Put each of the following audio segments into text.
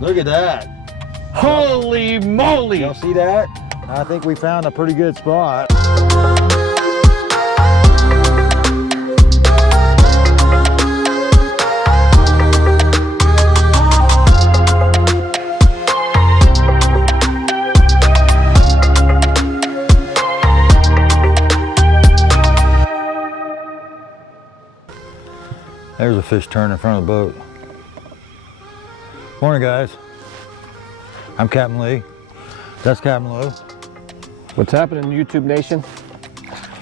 Look at that. Holy moly. Y'all see that? I think we found a pretty good spot. There's a fish turn in front of the boat. Morning, guys. I'm Captain Lee. That's Captain Lou. What's happening, YouTube Nation?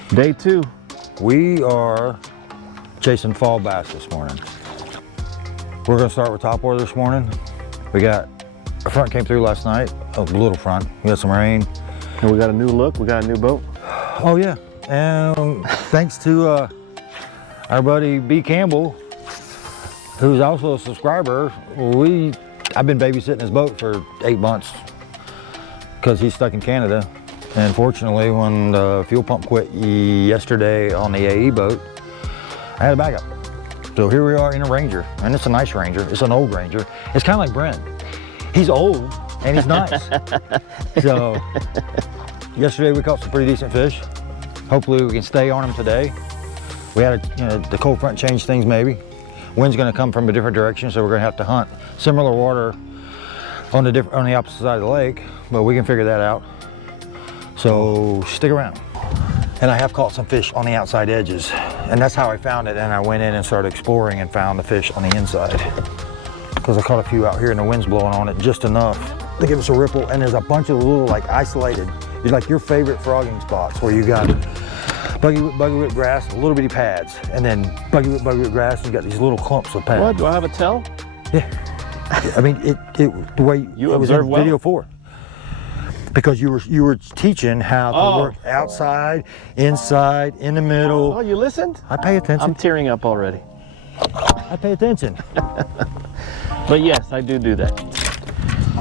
Day 2. We are chasing fall bass this morning. We're gonna start with topwater this morning. We got, a front came through last night, a little front. We got some rain. And we got a new look, we got a new boat. Oh yeah, and thanks to our buddy B. Campbell, who's also a subscriber. I've been babysitting his boat for 8 months because he's stuck in Canada. And fortunately, when the fuel pump quit yesterday on the AE boat, I had a backup. So here we are in a Ranger, and it's a nice Ranger. It's an old Ranger. It's kind of like Brent. He's old and he's nice. So yesterday we caught some pretty decent fish. Hopefully we can stay on them today. We had the cold front changed things maybe. Wind's going to come from a different direction, so we're going to have to hunt similar water on the opposite side of the lake, but we can figure that out. So stick around. And I have caught some fish on the outside edges, and that's how I found it. And I went in and started exploring and found the fish on the inside, because I caught a few out here and the wind's blowing on it just enough to give us a ripple. And there's a bunch of little like isolated, it's like your favorite frogging spots where you got buggy whip grass, little bitty pads, and then buggy whip grass, and you got these little clumps of pads. What, do I have a tell? Yeah. I mean, the way you it was in well? video 4. Because you were teaching how to work outside, inside, in the middle. Oh, you listened? I pay attention. I'm tearing up already. I pay attention. But yes, I do that.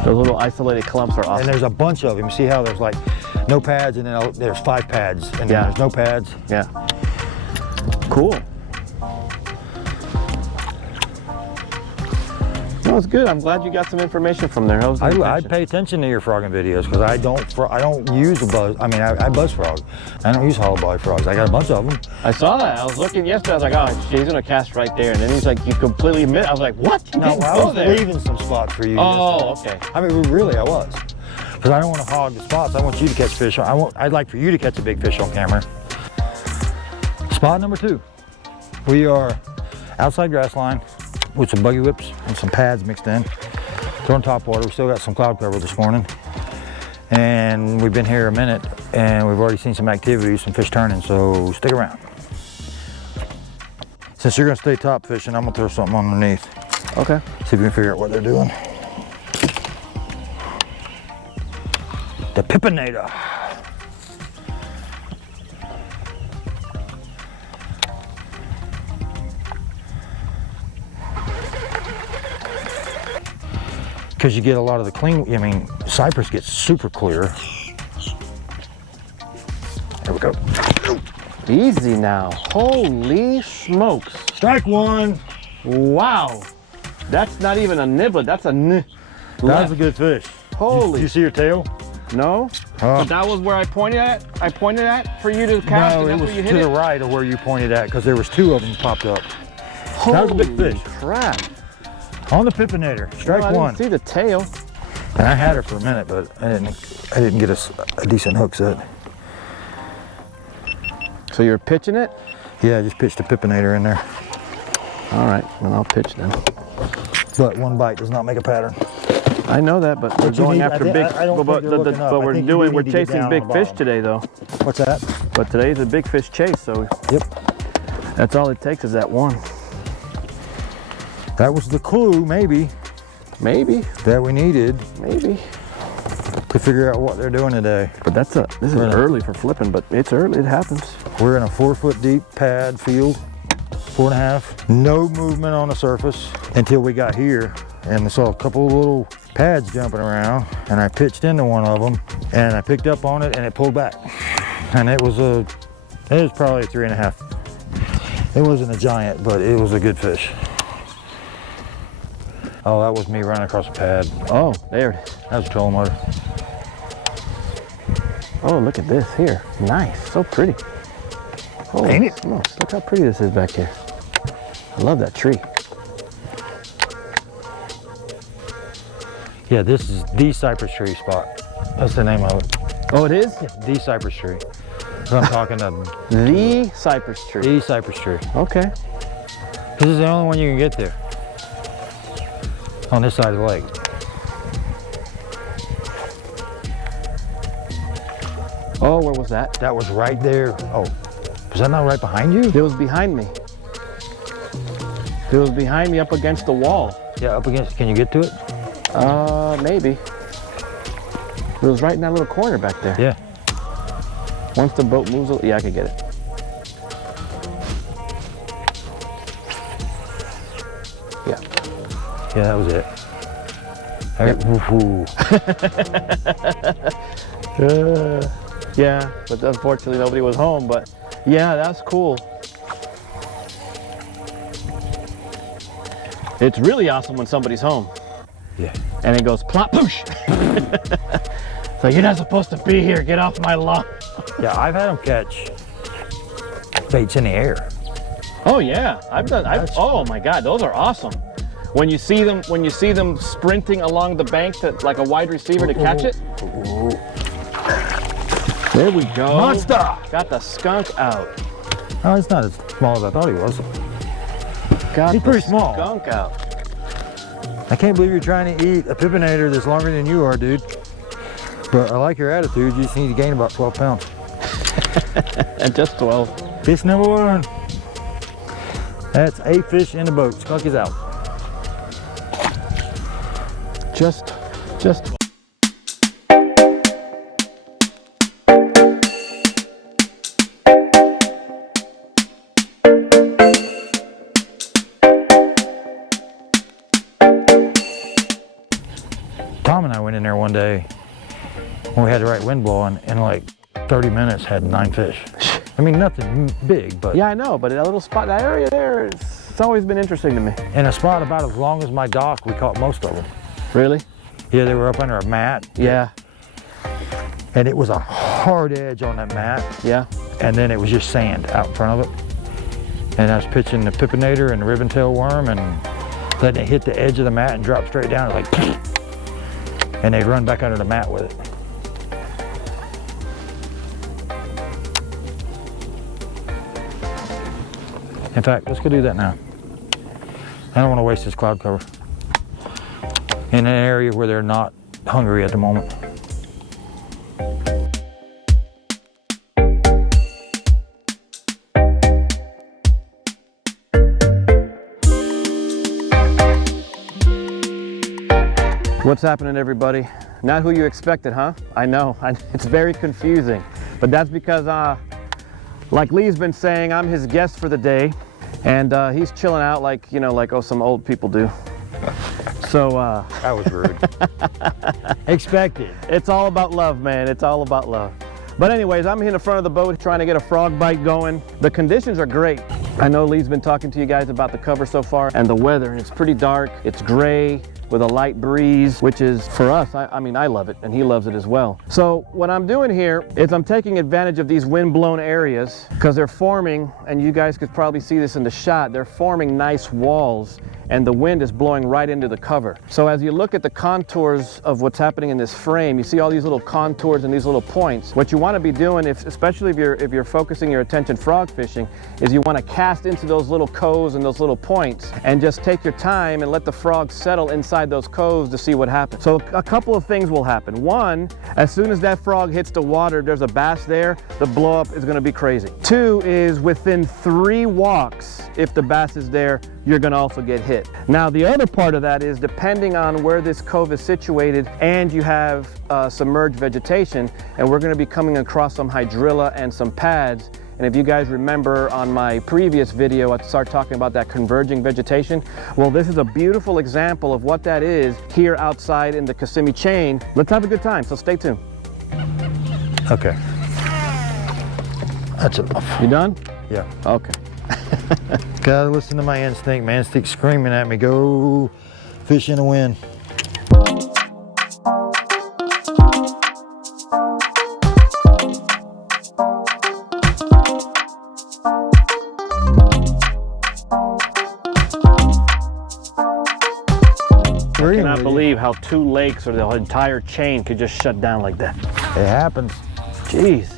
Those little isolated clumps are awesome. And there's a bunch of them. You see how there's like no pads, and then there's 5 pads, and then there's no pads. Yeah. Cool. No, it's good. I'm glad you got some information from there. I pay attention to your frogging videos because I don't use a buzz. I mean, I buzz frog. I don't use hollow body frogs. I got a bunch of them. I saw that. I was looking yesterday. I was like, oh, she's gonna cast right there, and then he's like, you completely missed. I was like, what? You No, didn't I go was there. leaving some spots for you. Oh, okay. I mean, really, I was. Because I don't want to hog the spots. I want you to catch fish. I'd like for you to catch a big fish on camera. Spot number 2. We are outside grass line with some buggy whips and some pads mixed in. Throwing top water. We still got some cloud cover this morning. And we've been here a minute and we've already seen some activity, some fish turning, so stick around. Since you're gonna stay top fishing, I'm gonna throw something underneath. Okay. See if we can figure out what they're doing. The Pippinator. Because you get a lot of the clean, I mean, cypress gets super clear. There we go. Easy now. Holy smokes. Strike 1. Wow. That's not even a nibbler. That's a That was a good fish. Holy. Did you see your tail? No. But that was where I pointed at? I pointed at for you to cast? No, it was to the right of where you pointed at because there was 2 of them popped up. Holy that was a big fish. Crap. On the Pippinator, strike 1. I didn't see the tail. And I had her for a minute, but I didn't get a decent hook set. So you're pitching it? Yeah, I just pitched a Pippinator in there. All right, then I'll pitch then. But 1 bite does not make a pattern. I know that, but we're going after big. But we're chasing big fish today, though. What's that? But today's a big fish chase, so. Yep. That's all it takes is that 1. That was the clue, maybe. Maybe. That we needed. Maybe. To figure out what they're doing today. But this is early for flipping, but it's early, it happens. We're in a 4-foot deep pad field, 4.5. No movement on the surface until we got here. And I saw a couple of little pads jumping around, and I pitched into one of them, and I picked up on it, and it pulled back. And it was probably a 3.5. It wasn't a giant, but it was a good fish. Oh, that was me running across the pad. Oh, there it is. That was a trolling motor. Oh, look at this here. Nice, so pretty. Holy Ain't it? smokes, look how pretty this is back here. I love that tree. Yeah, this is the cypress tree spot. That's the name of it. Oh, it is? Yeah, the cypress tree. So I'm talking to The cypress tree. the cypress tree. Okay. This is the only one you can get there. On this side of the lake. Oh, where was that? That was right there. Oh, was that not right behind you? It was behind me. It was behind me up against the wall. Yeah, up against, can you get to it? Maybe. It was right in that little corner back there. Yeah. Once the boat moves, yeah, I could get it. Yeah. Yeah, that was it. Yep. Yeah, but unfortunately nobody was home, but yeah, that's cool. It's really awesome when somebody's home. Yeah. And it goes plop, poosh. So you're not supposed to be here, get off my lawn. Yeah, I've had them catch baits in the air. Oh yeah, oh my God, those are awesome. When you see them sprinting along the bank to like a wide receiver to catch it. There we go. Monster! Got the skunk out. Oh, it's not as small as I thought he was. Got He's the pretty small. skunk out. I can't believe you're trying to eat a pippinator that's longer than you are, dude. But I like your attitude. You just need to gain about 12 pounds. And just 12. Fish number 1. That's a fish in the boat. Skunk is out. Just. Tom and I went in there one day when we had the right wind blowing, and like 30 minutes had 9 fish. I mean, nothing big, but Yeah, I know, but that little spot, that area there, it's always been interesting to me. in a spot about as long as my dock, we caught most of them. Really? Yeah, they were up under a mat. Yeah. And it was a hard edge on that mat, Yeah. and then it was just sand out in front of it. And I was pitching the pippinator and the ribbon-tail worm and letting it hit the edge of the mat and drop straight down, like, and they'd run back under the mat with it. In fact, let's go do that now. I don't want to waste this cloud cover in an area where they're not hungry at the moment. What's happening, everybody? Not who you expected, huh? I know, it's very confusing, but that's because, like Lee's been saying, I'm his guest for the day, and he's chilling out like, you know, like some old people do. So, That was rude. Expected. it's all about love, man. It's all about love. But anyways, I'm in the front of the boat trying to get a frog bite going. The conditions are great. I know Lee's been talking to you guys about the cover so far and the weather, and it's pretty dark. It's gray with a light breeze, which is, for us, I mean, I love it, and he loves it as well. So what I'm doing here is I'm taking advantage of these wind-blown areas because they're forming, and you guys could probably see this in the shot, they're forming nice walls, and the wind is blowing right into the cover. So as you look at the contours of what's happening in this frame, you see all these little contours and these little points. What you want to be doing, especially if you're focusing your attention frog fishing, is you want to cast into those little coves and those little points and just take your time and let the frog settle inside those coves to see what happens. So a couple of things will happen. One, as soon as that frog hits the water, there's a bass there, the blow up is going to be crazy. Two is within 3 walks, if the bass is there, you're going to also get hit. Now the other part of that is depending on where this cove is situated and you have submerged vegetation, and we're going to be coming across some hydrilla and some pads. And if you guys remember on my previous video, I started talking about that converging vegetation. Well, this is a beautiful example of what that is here outside in the Kissimmee chain. Let's have a good time, so stay tuned. Okay. That's enough. You done? Yeah. Okay. Gotta listen to my instinct. My instinct's screaming at me, go Fish in the wind. I cannot believe how 2 lakes or the entire chain could just shut down like that. It happens. Jeez.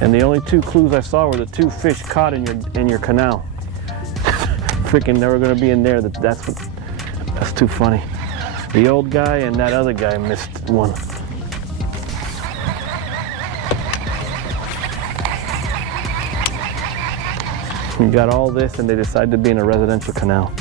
And the only 2 clues I saw were the 2 fish caught in your canal. Freaking never gonna be in there. That's too funny. The old guy and that other guy missed one. You got all this and they decided to be in a residential canal.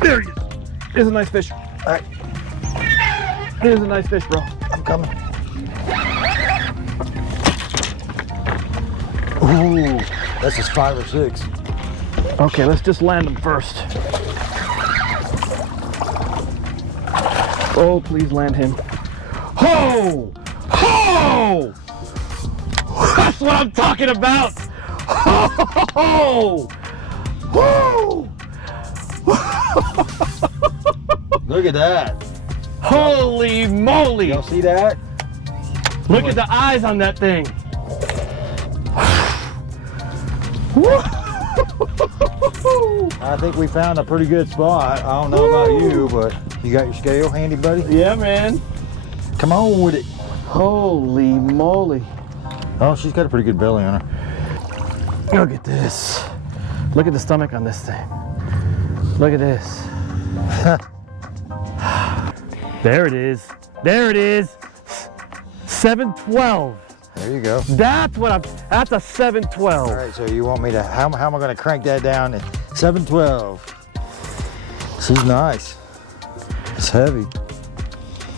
There he is. Here's a nice fish. All right. Here's a nice fish, bro. I'm coming. Ooh, that's just 5 or 6. Okay, let's just land him first. Oh, please land him. Ho! Ho! That's what I'm talking about! Ho! Ho! Look at that. Holy moly! Y'all see that? Look at the eyes on that thing. I think we found a pretty good spot. I don't know about you, but you got your scale handy, buddy? Yeah, man. Come on with it. Holy moly. Oh, she's got a pretty good belly on her. Look at this. Look at the stomach on this thing. Look at this. There it is. There it is. 712. There you go. That's a 712. All right, so you want me to, how am I going to crank that down to 712? She's nice. It's heavy.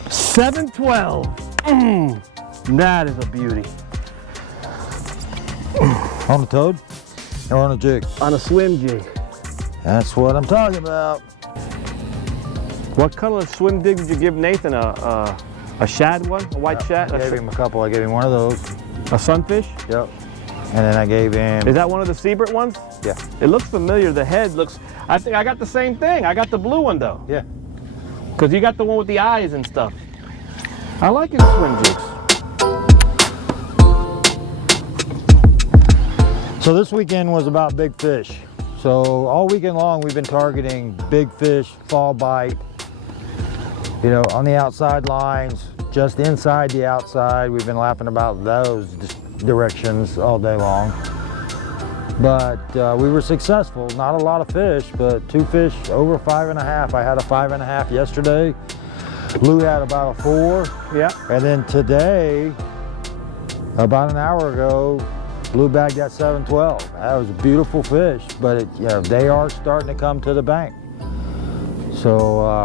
712. That is a beauty. On the toad or on a jig? On a swim jig. That's what I'm talking about. What color swim jig did you give Nathan? A shad one? A white shad? I gave him a couple. I gave him one of those. A sunfish? Yep. And then I gave him... Is that one of the Seabird ones? Yeah. It looks familiar. The head looks... I think I got the same thing. I got the blue one though. Yeah. Because you got the one with the eyes and stuff. I like his swim jigs. So this weekend was about big fish. So all weekend long we've been targeting big fish, fall bite, you know, on the outside lines, just inside the outside. We've been laughing about those directions all day long. But we were successful. Not a lot of fish, but 2 fish over 5.5. I had a 5.5 yesterday. Lou had about a 4. Yeah. And then today, about an hour ago, Lou bagged that 712. That was a beautiful fish, but you know, they are starting to come to the bank. So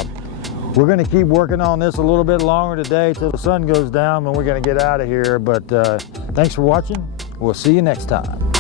we're going to keep working on this a little bit longer today till the sun goes down, and we're going to get out of here. But thanks for watching. We'll see you next time.